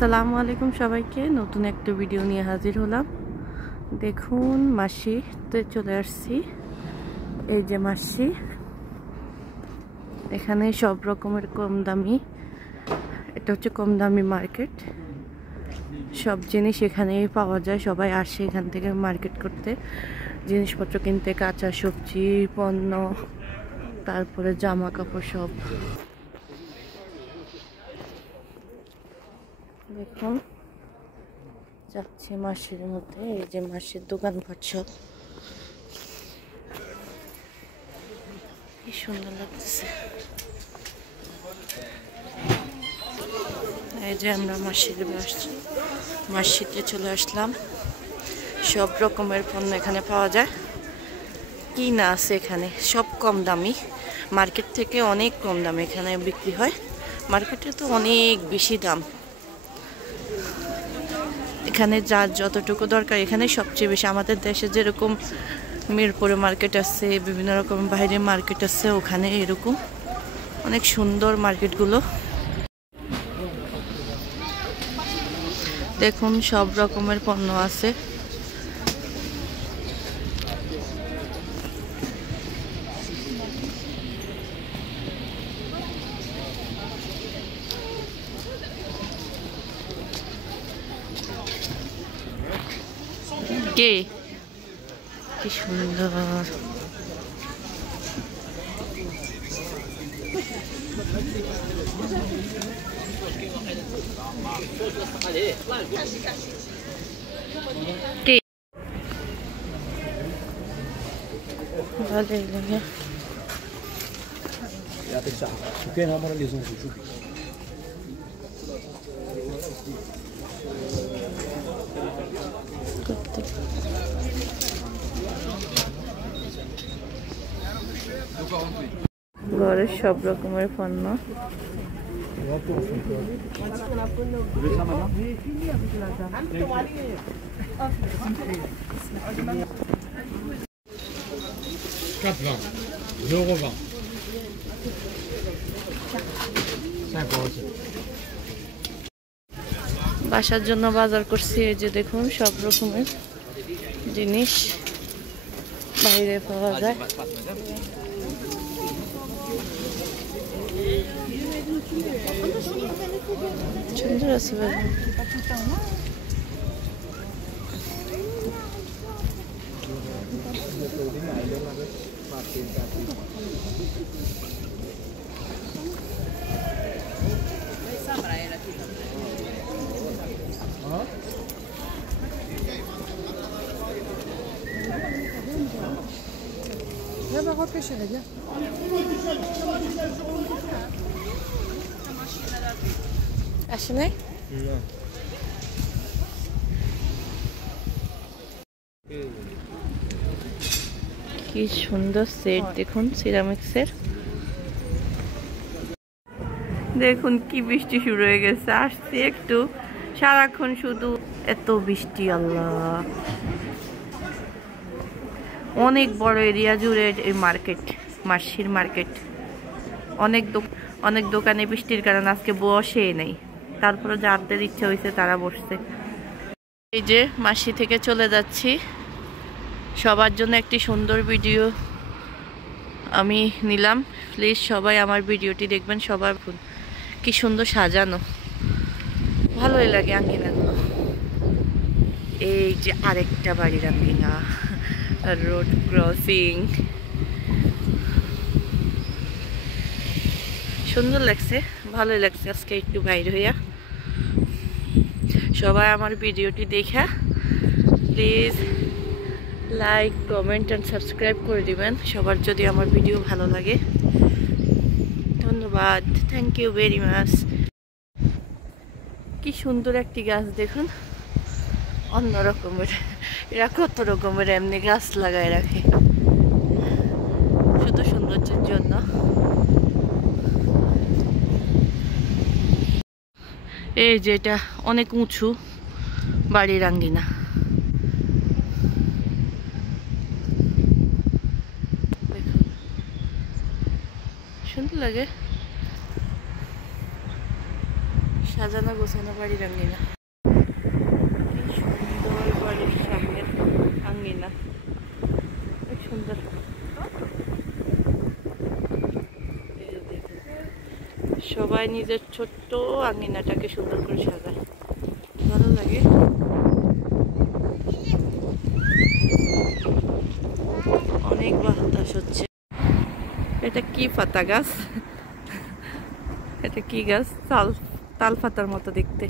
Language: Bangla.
আসসালামু আলাইকুম সবাইকে, নতুন একটা ভিডিও নিয়ে হাজির হলাম। দেখুন মাসিতে চলে আসছি। এই যে মাসি, এখানে সব রকমের কম দামি, এটা হচ্ছে কম দামি মার্কেট। সব জিনিস এখানেই পাওয়া যায়, সবাই আসে এখান থেকে মার্কেট করতে, জিনিসপত্র কিনতে, কাঁচা সবজি, পণ্য, তারপরে জামা কাপড় সব। দেখুন যাচ্ছে মাসির মধ্যে, এই যে মাসির দোকানপাট সব কি সুন্দর লাগতেছে। এই যে আমরা মাসিতে চলে আসলাম। সব রকমের পণ্য এখানে পাওয়া যায়, কি না আছে এখানে, সব কম দামি, মার্কেট থেকে অনেক কম দামে এখানে বিক্রি হয়। মার্কেটে তো অনেক বেশি দাম, এখানে যার যতটুকু দরকার এখানে সবচেয়ে বেশি। আমাদের দেশে যেরকম মিরপুরে মার্কেট আছে, বিভিন্ন রকম বাইরে মার্কেট আছে, ওখানে এরকম অনেক সুন্দর মার্কেটগুলো। দেখুন সব রকমের পণ্য আছে। কে কি সুন্দর, কে ভালোই লাগে। ঘরের সব রকমের পণ্য, বাসার জন্য বাজার করছি। এই যে দেখুন সব রকমের জিনিস বাইরে পাওয়া যায়। সুন্দর আছে বাজার। আসে নাই? কি সুন্দর সেট দেখুন, সিরামিক্সের। দেখুন কি বৃষ্টি শুরু হয়ে গেছে, আসছে একটু, সারাক্ষণ শুধু এত বৃষ্টি। আল্লাহ, অনেক বড় এরিয়া জুড়ে এই মার্কেট, মাসির মার্কেট। অনেক দোকানে বৃষ্টির কারণে আজকে বসে নেই, তারপরে যাদের ইচ্ছা হয়েছে তারা বসছে। এই যে মাসি থেকে চলে যাচ্ছি, সবার জন্য একটি সুন্দর ভিডিও আমি নিলাম। প্লিজ সবাই আমার ভিডিওটি দেখবেন। সবার কি সুন্দর সাজানো, ভালোই লাগে আঙ্গিনাগুলো। এই যে আরেকটা বাড়ির আঙ্গিনা, রোড ক্রসিং, সুন্দর লাগছে, ভালোই লাগছে আজকে একটু বাইরে হইয়া। সবাই আমার ভিডিওটি দেখা please like, comment and subscribe করে দিবেন সবার, যদি আমার ভিডিও ভালো লাগে। ধন্যবাদ, থ্যাংক ইউ ভেরি মাচ। কি সুন্দর একটি গাছ দেখুন, অন্য রকমের। এরা কত রকমের এমনি গাছ লাগায় রাখে শুধু সৌন্দর্যের জন্য। এই যে এটা অনেক উঁচু বাড়ির আঙ্গিনা, দেখুন সুন্দর লাগে। সাজানো গোছানো বাড়ির আঙ্গিনা, সুন্দর বাড়ির সামনের আঙ্গিনা, খুব সুন্দর। সবাই নিজের ছোট্ট আঙ্গিনাটাকে সুন্দর করে সাজায়, ভালো লাগে। অনেক বাতাস হচ্ছে। এটা কি পাতা গাছ? এটা কি গাছ? তাল পাতার মতো দেখতে।